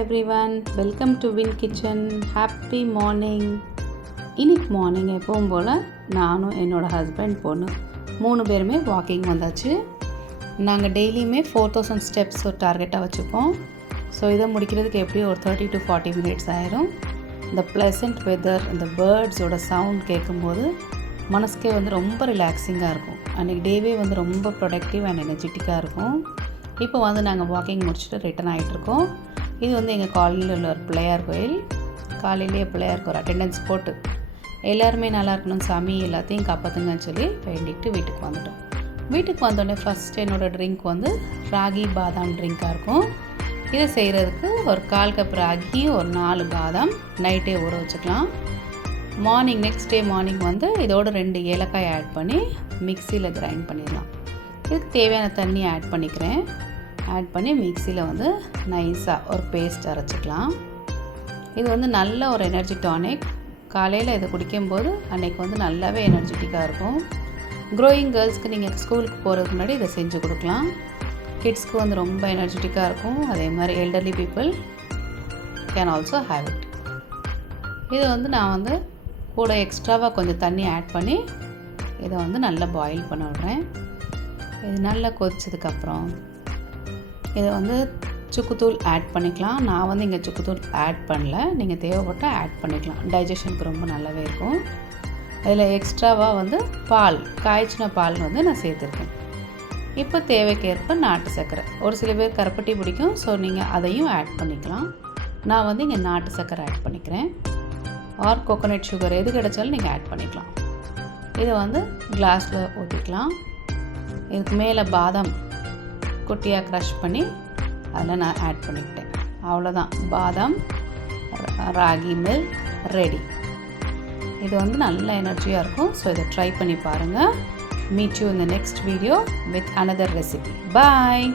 everyone, welcome to Win Kitchen. Happy morning. இன்னைக்கு morning எப்பவும் போல் நானும் என்னோடய ஹஸ்பண்ட் பொண்ணு 3 பேருமே வாக்கிங் வந்தாச்சு. நாங்கள் டெய்லியுமே 4000 ஸ்டெப்ஸ் ஒரு டார்கெட்டாக வச்சுப்போம். ஸோ இதை முடிக்கிறதுக்கு எப்படியும் ஒரு 30 to 40 மினிட்ஸ் ஆயிரும். இந்த ப்ளசண்ட் வெதர், இந்த பேர்ட்ஸோட சவுண்ட் கேட்கும்போது மனசுக்கே ரொம்ப ரிலாக்ஸிங்காக இருக்கும். அன்றைக்கி டேவே ரொம்ப ப்ரொடக்டிவ் அண்ட் எனர்ஜெட்டிக்காக இருக்கும். இப்போ நாங்கள் வாக்கிங் முடிச்சுட்டு ரிட்டன் ஆகிட்ருக்கோம். இது எங்கள் காலனியில் உள்ள ஒரு பிள்ளையார் கோயில். காலையிலேயே பிள்ளையாருக்கு ஒரு அட்டெண்டன்ஸ் போட்டு எல்லாருமே நல்லா இருக்கணும் சாமி, எல்லாத்தையும் காப்பாற்றுங்கன்னு சொல்லி வேண்டிட்டு வீட்டுக்கு வந்துட்டோம். வீட்டுக்கு வந்தோடனே ஃபஸ்ட் என்னோடய ட்ரிங்க் ராகி பாதாம் ட்ரிங்காக இருக்கும். இதை செய்கிறதுக்கு ஒரு 1/4 கப் ராகி, ஒரு 4 பாதாம் நைட்டே ஊற வச்சுக்கலாம். மார்னிங் நெக்ஸ்ட் டே மார்னிங் இதோட 2 ஏலக்காய் ஆட் பண்ணி மிக்சியில் கிரைண்ட் பண்ணிடலாம். இதுக்கு தேவையான தண்ணி ஆட் பண்ணிக்கிறேன். ஆட் பண்ணி மிக்சியில் நைஸாக ஒரு பேஸ்ட் அரைச்சிக்கலாம். இது நல்ல ஒரு எனர்ஜி டானிக். காலையில் இதை குடிக்கும்போது அன்றைக்கி நல்லாவே எனர்ஜெட்டிக்காக இருக்கும். க்ரோயிங் கேர்ள்ஸ்க்கு நீங்கள் ஸ்கூலுக்கு போகிறதுக்கு முன்னாடி இதை செஞ்சு கொடுக்கலாம். கிட்ஸ்க்கு ரொம்ப எனர்ஜெட்டிக்காக இருக்கும். அதே மாதிரி elderly people can also have it. இது நான் கூட எக்ஸ்ட்ராவாக கொஞ்சம் தண்ணி ஆட் பண்ணி இதை நல்லா பாயில் பண்ண விடுறேன். இது நல்லா கொதிச்சதுக்கப்புறம் இதை சுக்குத்தூள் ஆட் பண்ணிக்கலாம். நான் இங்கே சுக்குத்தூள் ஆட் பண்ணல, நீங்கள் தேவைப்பட்டால் ஆட் பண்ணிக்கலாம். டைஜஷனுக்கு ரொம்ப நல்லாவே இருக்கும். இதில் எக்ஸ்ட்ராவாக பால், காய்ச்சின பால் நான் சேர்த்துருக்கேன். இப்போ தேவைக்கேற்ப நாட்டு சர்க்கரை. ஒரு சில பேர் கருப்பட்டி பிடிக்கும், ஸோ நீங்கள் அதையும் ஆட் பண்ணிக்கலாம். நான் இங்கே நாட்டு சர்க்கரை ஆட் பண்ணிக்கிறேன். ஆர் கோகோனட் சுகர் எது கிடைச்சாலும் நீங்கள் ஆட் பண்ணிக்கலாம். இதை கிளாஸில் ஊற்றிக்கலாம். இதுக்கு மேலே பாதாம் குட்டியாக க்ரஷ் பண்ணி அதில் நான் ஆட் பண்ணிக்கிட்டேன். அவ்வளோதான், பாதாம் ராகி மில்க் ரெடி. இது நல்ல எனர்ஜியாக இருக்கும். ஸோ இதை ட்ரை பண்ணி பாருங்கள். Meet you in the next video with another recipe. Bye.